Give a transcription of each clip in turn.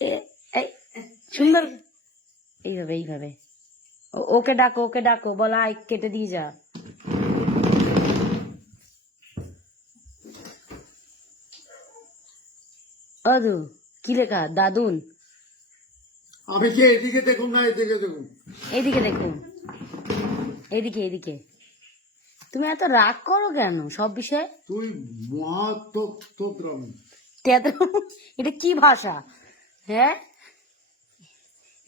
এই সুন্দর, এইভাবে এইভাবে ওকে ডাকো, ওকে ডাকো, বলা কেটে দিয়ে যা। অদু কি লেখা? দাদুন। আমি কি এদিকে দেখুন না এদিকে দেখুন? এইদিকে দেখুন, এইদিকে এইদিকে। তুমি এত রাগ করো কেন সব বিষয়ে? তুই মহাতোদ্রম। এটা কি ভাষা? হ্যাঁ,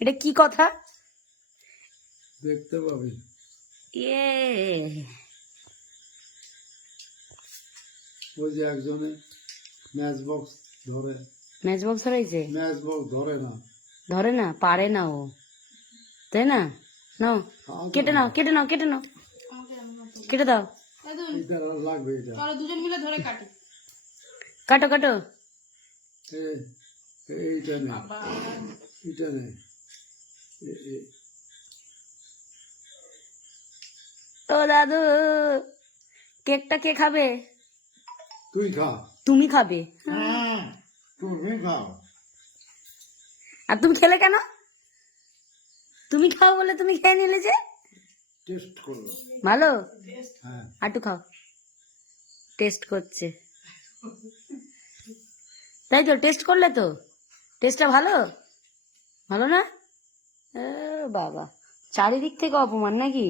এটা কি কথা? দেখতে পাবি। ইয়ে ওই যে একজনে ম্যাচ বক্স ধরে, ম্যাচ বক্স ধরেছে। ম্যাচ বক্স ধরে না, ধরে না, পারে না ও, তাই না? নাও, কেটে নাও, কেটে নাও, কেটে নাও, কেটে দাও। এটা লাগবে, এটা দুজন মিলে ধরে কাটি। কাটো কাটো। এইটা নে, এটা নে। ও দাদু, কেকটা কে খাবে? তুই খা। তুমি খাবে। তুমি খাও। আর তুমি খেলে কেন? তুমি খাও বলে তুমি খেয়ে নিলে যে। টেস্ট করো। ভালো? হ্যাঁ, আর একটু খাও। টেস্ট করছে, তাই তো? টেস্ট করলে তো? টেস্টটা ভালো? ভালো না? বাবা, চারিদিক থেকে অপমান নাকি?